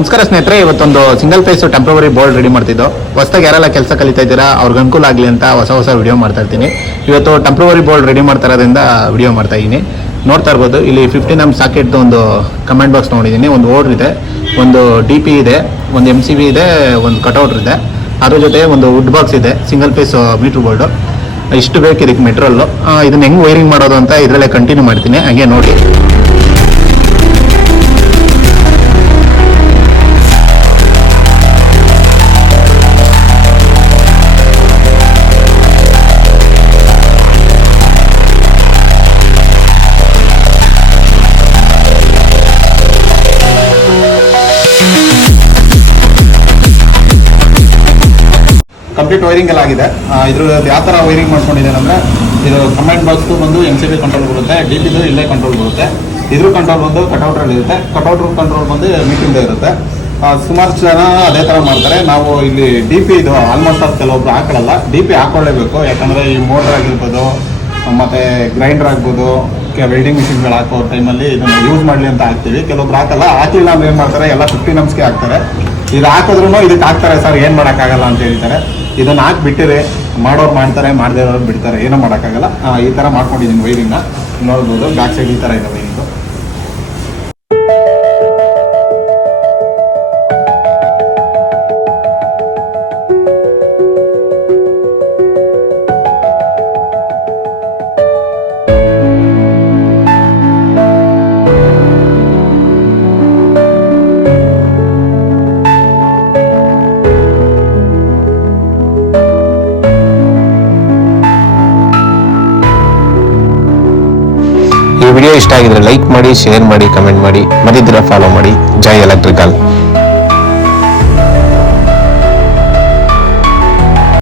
ನಮಸ್ಕಾರ ಸ್ನೇಹಿತರೆ, ಇವತ್ತೊಂದು single phase temporary board ready ಮಾಡ್ತಿದ್ದು. ಹೊಸದಾಗಿ ಯಾರೆಲ್ಲ ಕೆಲಸ ಕಲಿತಾ ಇದ್ದೀರಾ, ಅವ್ರಿಗೆ ಅನುಕೂಲ ಆಗಲಿ ಅಂತ ಹೊಸ ಹೊಸ ವಿಡಿಯೋ ಮಾಡ್ತಾ ಇರ್ತೀನಿ. ಇವತ್ತು ಟೆಂಪ್ರವರಿ ಬೋರ್ಡ್ ರೆಡಿ ಮಾಡ್ತಾ ಇರೋದ್ರಿಂದ ವಿಡಿಯೋ ಮಾಡ್ತಾ ಇದ್ದೀನಿ. ನೋಡ್ತಾ ಇರ್ಬೋದು, ಇಲ್ಲಿ ಫಿಫ್ಟೀನ್ ಎಂ ಸಾಕೆಟ್ದು ಒಂದು ಕಮೆಂಟ್ ಬಾಕ್ಸ್ ನೋಡಿದ್ದೀನಿ. ಒಂದು ಓಡ್ರ್ ಇದೆ, ಒಂದು ಡಿ ಪಿ ಇದೆ, ಒಂದು ಎಂ ಸಿ ಬಿ ಇದೆ, ಒಂದು ಕಟೌಟ್ರ್ ಇದೆ. ಅದ್ರ ಜೊತೆ ಒಂದು ವುಡ್ ಬಾಕ್ಸ್ ಇದೆ ಸಿಂಗಲ್ ಫೇಸ್ ಮೀಟ್ರ್ ಬೋರ್ಡು ಇಷ್ಟು ಬೇಕು ಇದಕ್ಕೆ ಮೆಟ್ರಲ್ಲು ಇದನ್ನ ಹೆಂಗೆ ವೈರಿಂಗ್ ಮಾಡೋದು ಅಂತ ಇದರಲ್ಲೇ ಕಂಟಿನ್ಯೂ ಮಾಡ್ತೀನಿ. ಹಾಗೆ ನೋಡಿ. ಕಂಪ್ಲೀಟ್ ವೈರಿಂಗ್ ಎಲ್ಲ ಆಗಿದೆ. ಇದ್ರ ಯಾವ ಥರ ವೈರಿಂಗ್ ಮಾಡ್ಕೊಂಡಿದ್ದೇನೆ ಅಂದ್ರೆ, ಇದು ಕಮಾಂಡ್ ಬಾಕ್ಸ್ ಬಂದು ಎಂ ಸಿ ಬಿ ಕಂಟ್ರೋಲ್ ಬರುತ್ತೆ ಡಿ ಪಿದು ಇಲ್ಲೇ ಕಂಟ್ರೋಲ್ ಬರುತ್ತೆ ಇದ್ರ ಕಂಟ್ರೋಲ್ ಬಂದು ಕಟೌಟ್ರಲ್ಲಿ ಇರುತ್ತೆ. ಕಟ್ಔಟ್ ಕಂಟ್ರೋಲ್ ಬಂದು ಮೀಟಿಂದ ಇರುತ್ತೆ. ಸುಮಾರು ಜನ ಅದೇ ಥರ ಮಾಡ್ತಾರೆ. ನಾವು ಇಲ್ಲಿ ಡಿ ಪಿ ಇದು ಆಲ್ಮೋಸ್ಟ್ ಆಫ್ ಕೆಲವೊಬ್ರು ಹಾಕೊಳ್ಳಲ್ಲ ಡಿ ಪಿ ಹಾಕೊಳ್ಳೇಬೇಕು. ಯಾಕಂದರೆ ಈ ಮೋಟರ್ ಆಗಿರ್ಬೋದು, ಮತ್ತೆ ಗ್ರೈಂಡರ್ ಆಗ್ಬೋದು ವೆಲ್ಡಿಂಗ್ ಮಿಷಿನ್ಗಳು ಹಾಕೋ ಟೈಮಲ್ಲಿ ಇದನ್ನು ಯೂಸ್ ಮಾಡಲಿ ಅಂತ ಹಾಕ್ತೀವಿ. ಕೆಲವೊಬ್ರು ಹಾಕಲ್ಲ. ಹಾಕಿಲ್ಲ ಅಂದ್ರೆ ಏನು ಮಾಡ್ತಾರೆ, ಎಲ್ಲ ಫಿಫ್ಟಿ ನಮ್ಸ್ಗೆ ಹಾಕ್ತಾರೆ. ಇದು ಹಾಕಿದ್ರು ಇದಕ್ಕೆ ಹಾಕ್ತಾರೆ, ಸರ್, ಏನು ಮಾಡೋಕ್ಕಾಗಲ್ಲ ಅಂತ ಹೇಳ್ತಾರೆ ಇದನ್ನ ಹಾಕ್ಬಿಟ್ಟಿರಿ ಮಾಡೋರು ಮಾಡ್ತಾರೆ, ಮಾಡದೇ ಇರೋರು ಬಿಡ್ತಾರೆ, ಏನೂ ಮಾಡೋಕ್ಕಾಗಲ್ಲ. ಈ ಥರ ಮಾಡ್ಕೊಂಡಿದ್ದೀನಿ ವೈರಿಂಗ್ನ ನೋಡ್ಬೋದು, ಬ್ಯಾಕ್ ಸೈಡ್ ಈ ಥರ ಇದೆ ವೈರಿಂಗು ಈ ವಿಡಿಯೋ ಇಷ್ಟ ಆಗಿದ್ರೆ ಲೈಕ್ ಮಾಡಿ ಶೇರ್ ಮಾಡಿ ಕಮೆಂಟ್ ಮಾಡಿ. ಮರಿದಿರ ಫಾಲೋ ಮಾಡಿ. ಜೈ ಎಲೆಕ್ಟ್ರಿಕಲ್.